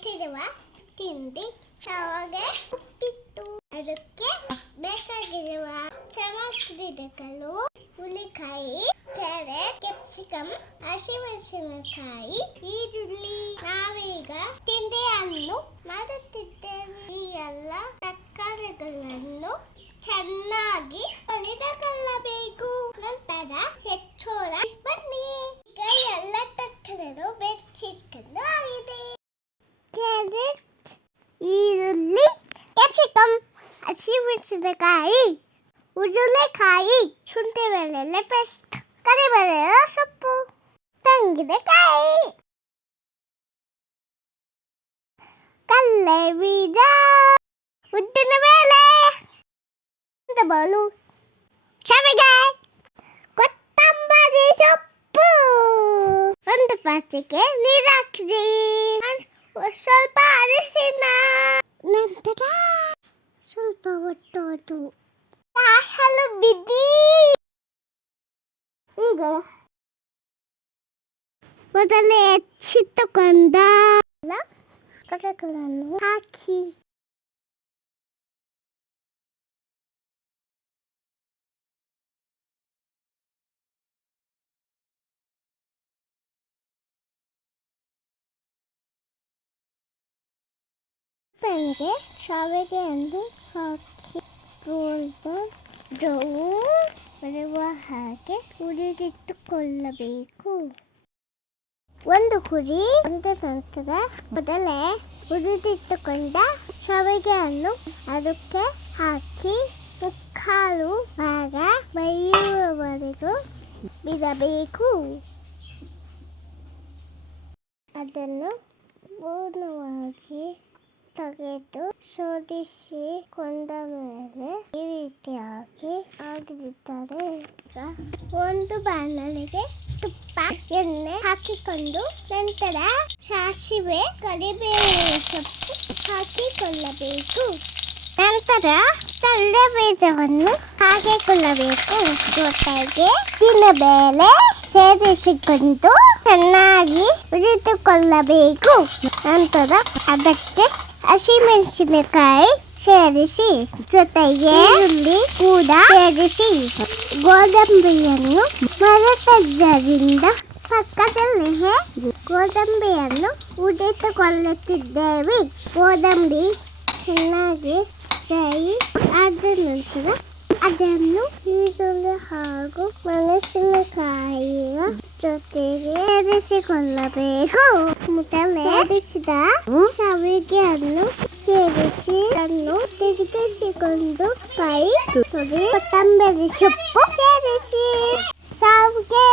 ಕಲಿತಿರುವ ತಿಂಡಿ ಶಾವಿಗೆ ಉಪ್ಪಿಟ್ಟು. ಅದಕ್ಕೆ ಬೇಕಾಗಿರುವ ಸಾಮಗ್ರಿಗಳು ಹುಳಿಕಾಯಿ, ಕ್ಯಾರೆಟ್, ಕ್ಯಾಪ್ಸಿಕಮ್, ಹಸಿಮೆಣಸಿನಕಾಯಿ, ಈರುಳ್ಳಿ. ನಾವೀಗ ತಿಂಡಿಯನ್ನು ಮಾಡುತ್ತಿದ್ದೇವೆ. ಈ ಎಲ್ಲ ತರಕಾರಿಗಳನ್ನು ಚೆನ್ನಾಗಿ ತೊಳೆದುಕೊಳ್ಳಬೇಕು. ನಂತರ ಹೆಚ್ಚೋಣ ಬನ್ನಿ. ಈಗ ಎಲ್ಲ ತರಕಾರಿಗಳು ಬೇಯಿಸಿಕೊಂಡು ಆಗಿದೆ. ಕ್ಯಾರೆಟ್, ಈರುಳ್ಳಿ, ಕ್ಯಾಪ್ಸಿಕಮ್, ಹಸಿಮೆಣಸಿನಕಾಯಿ, ಉರುಳೆಕಾಯಿ, ಶುಂಠಿ ಬೆಳ್ಳುಳ್ಳಿ ಪೇಸ್ಟ್, ಕರಿಬೇವು ಸೊಪ್ಪು, ತೆಂಗಿನಕಾಯಿ, ಕಡಲೆ ಬೀಜ, ಉದ್ದಿನ ಬೇಳೆ, ಬಲು, ಶಾವಿಗೆ, ಕೊತ್ತಂಬರಿ ಸೊಪ್ಪು. ಒಂದು ಪಾತ್ರೆಗೆ ನೀರು ಹಾಕಿದೆ. ಸ್ವಲ್ಪ ಅರಿಶಿನ, ನಂತರ ಸ್ವಲ್ಪ ಒಟ್ಟು ಹಾಲು ಬಿಡಿ. ಈಗ ಮೊದಲೇ ಹೆಚ್ಚಿಟ್ಟುಕೊಂಡ ಕಟಕಗಳನ್ನು ಹಾಕಿ ಪೆನ್ಗೆ ಶಾವಿಗೆಯನ್ನು ಹಾಕಿ ಬರುವ ಹಾಗೆ ಹುರಿದಿಟ್ಟುಕೊಳ್ಳಬೇಕು. ಒಂದು ಕುರಿ ಬಂದ ನಂತರ ಮೊದಲೇ ಹುರಿದಿಟ್ಟುಕೊಂಡ ಶಾವಿಗೆಯನ್ನು ಅದಕ್ಕೆ ಹಾಕಿ ಮುಕ್ಕಾಲು ಭಾಗ ಬೇಯುವವರೆಗೂ ಬಿಡಬೇಕು. ಅದನ್ನು ಪೂರ್ಣವಾಗಿ ತೆಗೆದು ಶೋಧಿಸಿಕೊಂಡ ಮೇಲೆ ಈ ರೀತಿಯಾಗಿ ಆಗಿರುತ್ತದೆ. ಒಂದು ಬಾಣಲೆಗೆ ತುಪ್ಪ, ಎಣ್ಣೆ ಹಾಕಿಕೊಂಡು ನಂತರ ಸಾಸಿವೆ, ಕರಿಬೇವು ಸೊಪ್ಪು ಹಾಕಿಕೊಳ್ಳಬೇಕು. ನಂತರ ಕಡಲೆ ಬೀಜವನ್ನು ಹಾಕಿಕೊಳ್ಳಬೇಕು. ಜೊತೆಗೆ ಉದ್ದಿನಬೇಳೆ ಸೇರಿಸಿಕೊಂಡು ಚೆನ್ನಾಗಿ ಹುರಿದುಕೊಳ್ಳಬೇಕು. ನಂತರ ಅದಕ್ಕೆ ಹಸಿಮೆಣಸಿನಕಾಯಿ ಸೇರಿಸಿ ಜೊತೆಗೆ ಈರುಳ್ಳಿ ಕೂಡ ಸೇರಿಸಿ ಗೋಡಂಬಿಯನ್ನು ಮರೆತದ್ದರಿಂದ ಪಕ್ಕದಲ್ಲಿಯೇ ಗೋಡಂಬಿಯನ್ನು ಹುರಿದುಕೊಳ್ಳುತ್ತಿದ್ದೇವೆ. ಗೋಡಂಬಿ ಚೆನ್ನಾಗಿ ಫ್ರೈ ಆದ ನಂತರ ಅದನ್ನು ಈರುಳ್ಳಿ ಹಾಗೂ ಮೆಣಸಿನಕಾಯಿಯ ಜೊತೆಗೆ ಸೇರಿಸಿಕೊಳ್ಳಬೇಕು. ಮೊದಲೇ ಸೇರಿಸಿದ ಶಾವಿಗೆಯನ್ನು ಸೇರಿಸಿ ಅದನ್ನು ತಿರುಗಿಸಿಕೊಂಡು ಕೈ ಕೊತ್ತಂಬರಿ ಸೊಪ್ಪು ಸೇರಿಸಿ ಶಾವಿಗೆ